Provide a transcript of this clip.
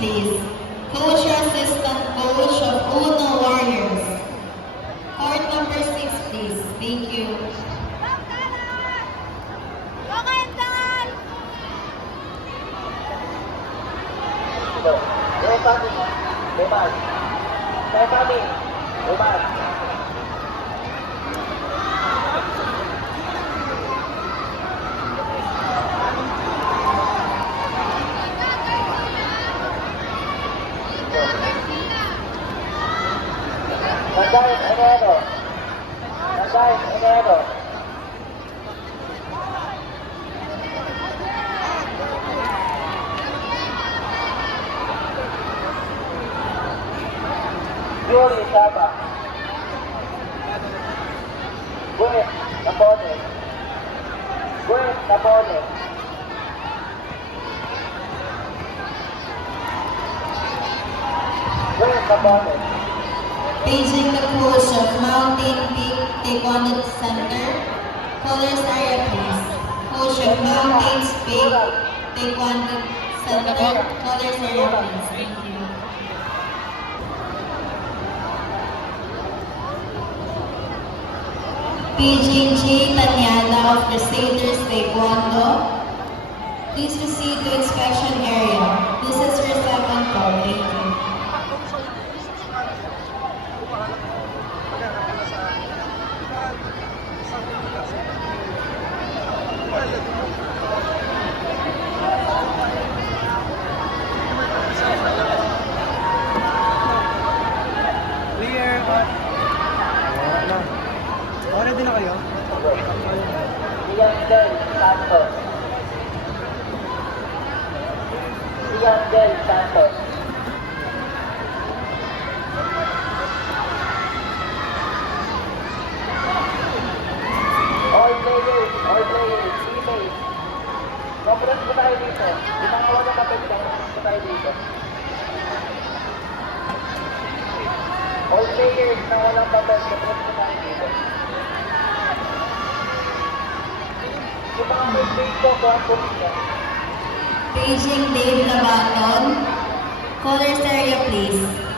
please. Coach or assistant coach of Uno Warriors. Court number 6, please. Thank you. Yuri Saba. Gwen Napone. Gwen Napone. Gwen Napone. Paging the coach of Mountain Peak Taekwondo Center. Colors area, please. Coach of Mountain Peak Taekwondo Center. Colors area, please. Thank you. Paging J. Tanyada of Crusaders Taekwondo. Please proceed to inspection area. This is your second call. Thank you. Clear. Ready na kayo? Ian Del Santos. Ian Del Santos. All players, teammates. Conference po tayo dito. Ginagawa ng kapit, conference po tayo dito. All players na walang papel, conference po tayo dito. Yung mga first grade po, kuhaan po niya. Paging Dave Labaton. Colors area, please.